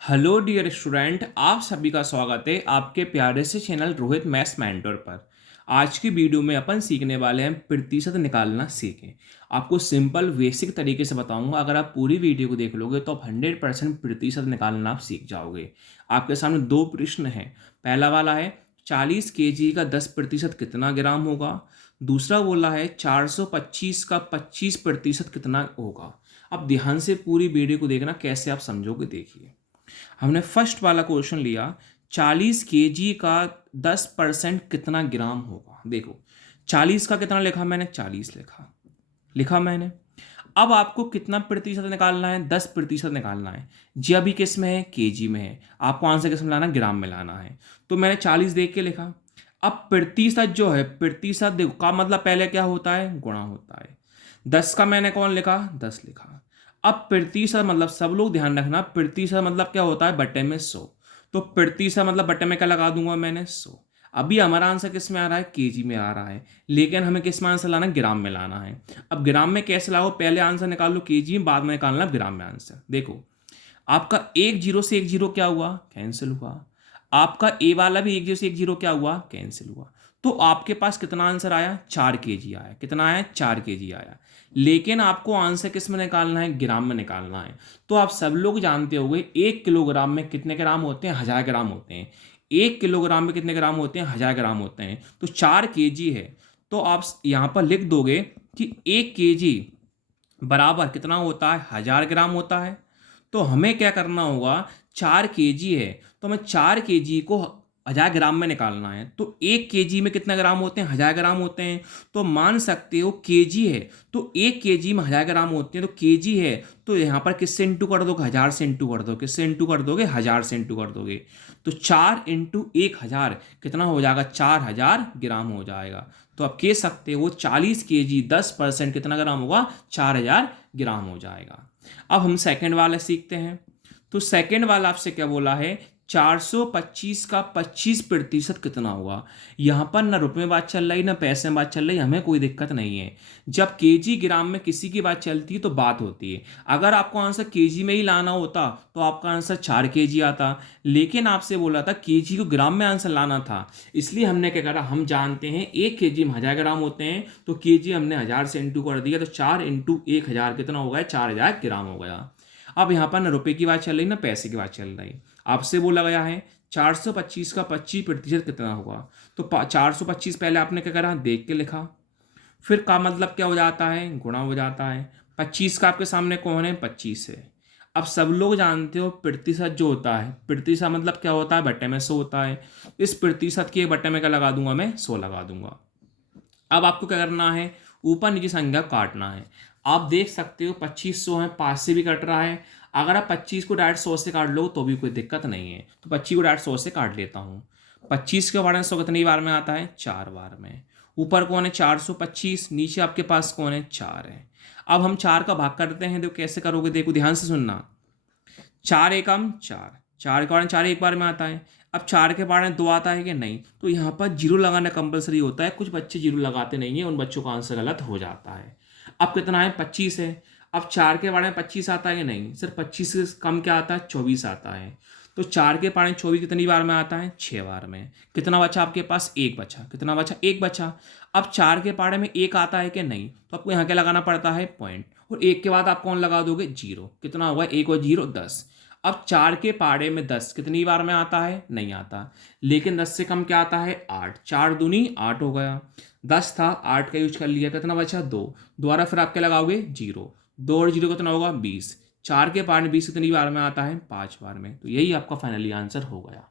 Hello dear student, आप सभी का स्वागत है आपके प्यारे से चैनल रोहित मैथ्स मेंटर पर। आज की वीडियो में अपन सीखने वाले हैं प्रतिशत निकालना सीखें। आपको सिंपल बेसिक तरीके से बताऊंगा। अगर आप पूरी वीडियो को देख लोगे तो आप 100% प्रतिशत निकालना आप सीख जाओगे। आपके सामने दो प्रश्न हैं। पहला वाला है 40 kg का 10% कितना ग्राम होगा। दूसरा बोला है 425 का 25% कितना होगा। अब ध्यान से पूरी वीडियो को देखना, कैसे आप समझोगे देखिए। हमने फर्स्ट वाला क्वेश्चन लिया, 40 kg का 10% कितना ग्राम होगा। देखो 40 का कितना लिखा मैंने, 40 लिखा लिखा मैंने। अब आपको कितना प्रतिशत निकालना है, 10% निकालना है जी। अभी किस में है, केजी में है। आपको आंसर किस में लाना है, ग्राम में लाना है। तो मैंने 40 देख के लिखा। अब प्रतिशत जो है, प्रतिशत देखो का मतलब पहले क्या होता है, गुणा होता है। 10 का मैंने कौन लिखा, 10 लिखा। अब प्रतिशत मतलब सब लोग ध्यान रखना, प्रतिशत मतलब क्या होता है, बटे में 100। तो प्रतिशत मतलब बटे में क्या लगा दूंगा मैंने, 100। अभी हमारा आंसर किस में आ रहा है, केजी में आ रहा है। लेकिन हमें किस में आंसर लाना है, ग्राम में लाना है। अब ग्राम में कैसे लाओ, पहले आंसर निकाल लो केजी में, बाद में निकालना ग्राम में आंसर। देखो आपका एक जीरो से एक जीरो क्या हुआ, कैंसिल हुआ। आपका ए वाला भी एक जीरो से एक जीरो क्या हुआ, कैंसिल हुआ। तो आपके पास कितना आंसर आया, 4 kg आया। कितना आया, 4 kg आया। लेकिन आपको आंसर किस में निकालना है, ग्राम में निकालना है। तो आप सब लोग जानते होंगे 1 किलोग्राम में कितने ग्राम होते हैं, 1000 ग्राम होते हैं। 1 किलोग्राम में कितने ग्राम होते हैं, 1000 ग्राम होते हैं। तो 4 kg है। तो आप यहाँ पर लिख दोगे कि 1 kg बराबर कितना होता है, 1000 ग्राम होता है। तो हमें क्या करना होगा, 4 kg है तो हमें 4 kg को 1000 ग्राम में निकालना है। तो 1 kg में कितने ग्राम होते हैं, 1000 ग्राम होते हैं। तो मान सकते हो केजी है तो 1 kg में 1000 ग्राम होते हैं। तो केजी है तो यहाँ पर किससे इंटू कर दोगे, 1000 से इंटू कर दो। किससे इंटू कर दोगे, 1000 से इंटू कर दोगे। तो 4 इंटू 1000 कितना हो जाएगा, 4000 ग्राम हो जाएगा। तो आप कह सकते हो 40 kg 10% कितना ग्राम होगा, 4000 ग्राम हो जाएगा। अब हम सेकंड वाला सीखते हैं। तो सेकंड वाला आपसे क्या बोला है, 425 का 25% कितना होगा। यहां पर ना रुपए में बात चल रही ना पैसे में बात चल रही, हमें कोई दिक्कत नहीं है। जब केजी ग्राम में किसी की बात चलती है तो बात होती है। अगर आपको आंसर केजी में ही लाना होता तो आपका आंसर 4 kg आता। लेकिन आपसे बोला था केजी को ग्राम में आंसर लाना था, इसलिए हमने क्या करा, हम जानते हैं 1 kg में 1000 ग्राम होते हैं। तो केजी हमने 1000 से इंटू कर दिया। तो 4 इंटू 1000 कितना हो गया, 4000 ग्राम हो गया। अब यहाँ पर ना रुपए की बात चल रही ना पैसे की बात चल रही। आपसे बोला गया है 425 का 25% कितना होगा। तो 425 पहले आपने क्या करा, देख के लिखा। फिर का मतलब क्या हो जाता है, गुणा हो जाता है। 25 का आपके सामने कौन है, 25 है। अब सब लोग जानते हो प्रतिशत जो होता है, प्रतिशत मतलब क्या होता है, बटे में 100 होता है। इस प्रतिशत के बटे में क्या लगा दूंगा, मैं 100 लगा दूंगा। अब आपको क्या करना है, ऊपर नीचे संख्या काटना है। आप देख सकते हो 2500 है, 5 से भी कट रहा है। अगर आप 25 को डायरेक्ट 100 से काट लो तो भी कोई दिक्कत नहीं है। तो 25 को डायरेक्ट 100 से काट लेता हूँ। 25 के बारे में 100 कितनी बार में आता है, 4 बार में। ऊपर कौन है, 425। नीचे आपके पास कौन है, 4 है। अब हम 4 का भाग करते हैं। देखो कैसे करोगे, देखो ध्यान से सुनना। 4 एकम 4, 4 के बारे में 4 एक बार में आता है। अब 4 के बारे में 2 आता है कि नहीं, तो यहाँ पर जीरो लगाना कंपलसरी होता है। कुछ बच्चे जीरो लगाते नहीं है, उन बच्चों का आंसर गलत हो जाता है। अब कितना है, 25 है। अब 4 के बारे में 25 आता है कि नहीं, सिर्फ 25 से कम क्या आता है, 24 आता है। तो 4 के बारे में 24 कितनी बार में आता है, 6 बार में। कितना बचा आपके पास, एक बचा। कितना बचा, एक बचा। अब 4 के बारे में एक आता है कि नहीं, तो आपको यहाँ क्या लगाना पड़ता है, पॉइंट। और एक के बाद आप कौन लगा दोगे, जीरो। कितना होगा, एक और जीरो 10। अब 4 के पाड़े में 10 कितनी बार में आता है, नहीं आता। लेकिन 10 से कम क्या आता है, 8। 4 दूनी 8 हो गया। 10 था, 8 का यूज कर लिया, कितना बचा, 2। दोबारा फिर आप क्या लगाओगे, जीरो। 2 और जीरो कितना होगा, 20। 4 के पाड़े में 20 कितनी बार में आता है, 5 बार में। तो यही आपका फाइनली आंसर हो गया।